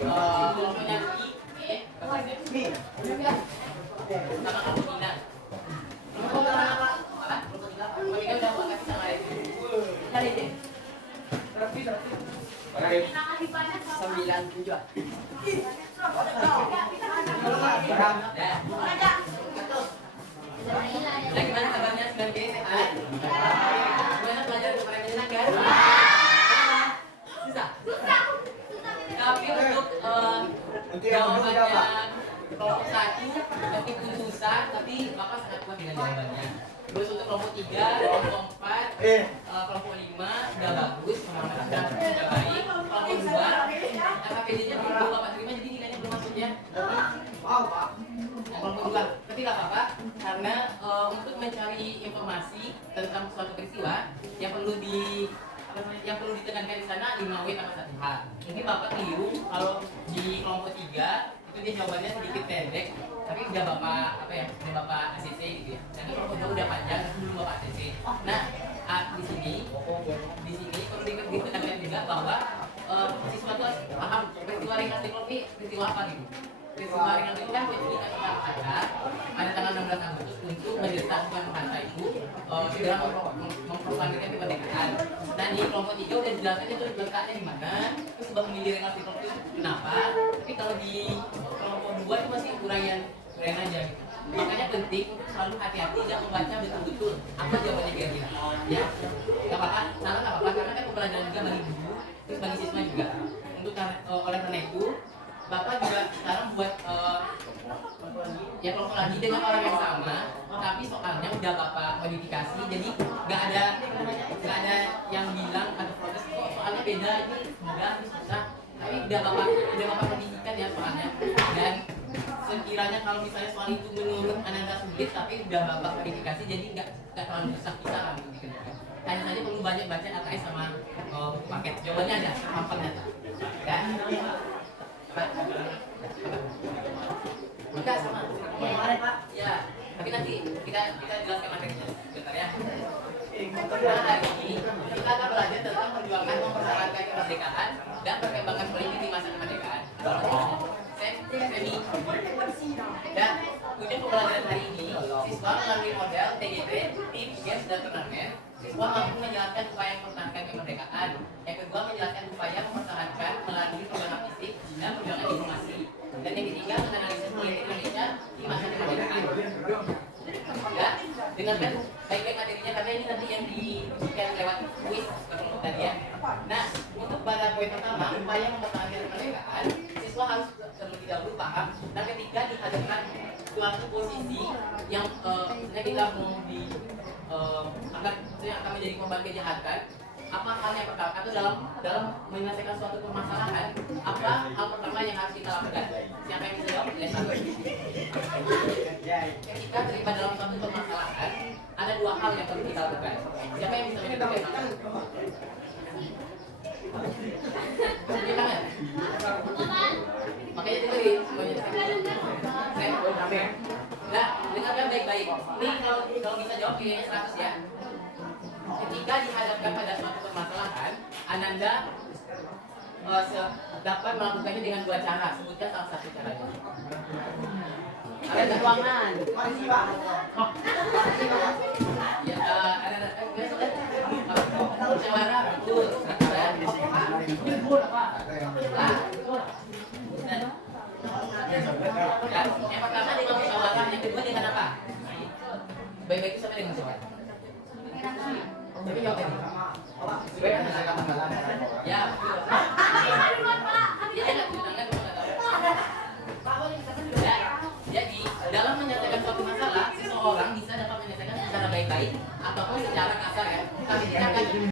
kelompoknya Lucky, sama kamu Dina. Kelompok tiga udah aku kasih sama Revi. Cari deh. 97. Nah, gimana kabarnya 9B sehat? Gimana pelajaran kemarin menyenangkan? Susah? Tapi untuk jawabannya kelompok 1 meskipun susah, tapi Bapak sangat kuat dengan jawabannya. Terus untuk kelompok 3, kelompok 4, kelompok 5 sudah bagus, sudah baik. Kelompok 2, KPD-nya belum Bapak terima, jadi nilainya belum masuk ya. Kelompok 2, tapi nggak apa-apa, karena untuk mencari informasi tentang suatu peristiwa yang perlu ditekankan di sana 5W tambah 1H. Mungkin Bapak keliru kalau di kelompok 3 itu dia jawabannya sedikit pendek, tapi udah Bapak ACC gitu ya. Nanti kelompok 2 udah panjang, tapi belum Bapak ACC. Nah, di sini perlu ditekankan juga bahwa siswa itu harus paham peristiwa ringkas diplom ini peristiwa apa gitu. Peristiwa ringkas itu kan ketika kita ada tanggal 16 Agustus untuk mendesak Soekarno Hatta itu segera memproklamasikan kemerdekaan. Dan di kelompok 3 udah dijelaskan itu letaknya di mana, terus sebab memilih ringkas diplom itu kenapa. Tapi kalau di kelompok 2 itu masih uraian aja gitu. Makanya penting untuk selalu hati-hati dan membaca betul-betul apa jawabannya kira-kira. Ya, nggak apa-apa, salah nggak apa-apa karena kan pembelajaran juga bagi guru, terus bagi siswa juga. Untuk oleh karena itu, Bapak juga sekarang buat ya kelompok lagi dengan orang yang sama, tapi soalnya udah Bapak modifikasi, jadi nggak ada yang bilang ada protes kok soalnya beda ini mudah ini susah, tapi udah Bapak modifikasikan ya soalnya. Dan sekiranya kalau misalnya soal itu menurut Ananda sulit, tapi udah Bapak modifikasi, jadi nggak terlalu susah bisa lah untuk dikerjakan. Hanya saja perlu banyak baca AKS sama paket. Jawabannya ada, gampang data. Dan enggak sama. Kemarin Pak. Ya, tapi nanti kita jelaskan materinya sebentar ya. Nah, hari ini kita akan belajar tentang perjuangan mempertahankan kemerdekaan dan perkembangan politik di masa kemerdekaan. Dan tujuan pembelajaran hari ini, siswa melalui model TGT, Tips, Games, dan Turnamen. Siswa mampu menjelaskan upaya mempertahankan kemerdekaan. Yang kedua, menjelaskan upaya mempertahankan melalui perjuangan fisik dan perjuangan diplomasi. Dan yang ketiga, menganalisis politik Indonesia di masa kemerdekaan. Ya, dengarkan baik-baik materinya karena ini nanti yang diberikan lewat kuis kelompok tadi ya. Nah, untuk pada poin pertama, upaya mempertahankan kemerdekaan, siswa harus terlebih dahulu paham. Dan ketika dihadapkan suatu posisi yang kita mau akan menjadi korban kejahatan, apa hal yang pertama atau dalam menyelesaikan suatu permasalahan, apa hal pertama yang harus kita lakukan? Siapa yang bisa jawab? Ketika terlibat dalam suatu permasalahan, ada dua hal yang perlu kita lakukan. Siapa yang bisa menjawab? Makanya dengerin semuanya. Nah, dengarkan baik-baik. Ini kalau bisa jawab pilihnya 100 ya. Ketika dihadapkan pada suatu permasalahan, Ananda dapat melakukannya dengan dua cara. Sebutkan salah satu caranya. Ada keuangan. Ya, ada musyawarah betul. Yang pertama dengan musyawarah, yang kedua dengan apa? Baik-baik sama dengan musyawarah. Tapi jawab ini. Ya. Jadi dalam menyelesaikan suatu masalah, seseorang bisa dapat menyelesaikan secara baik-baik ataupun secara kasar ya. Tapi kita akan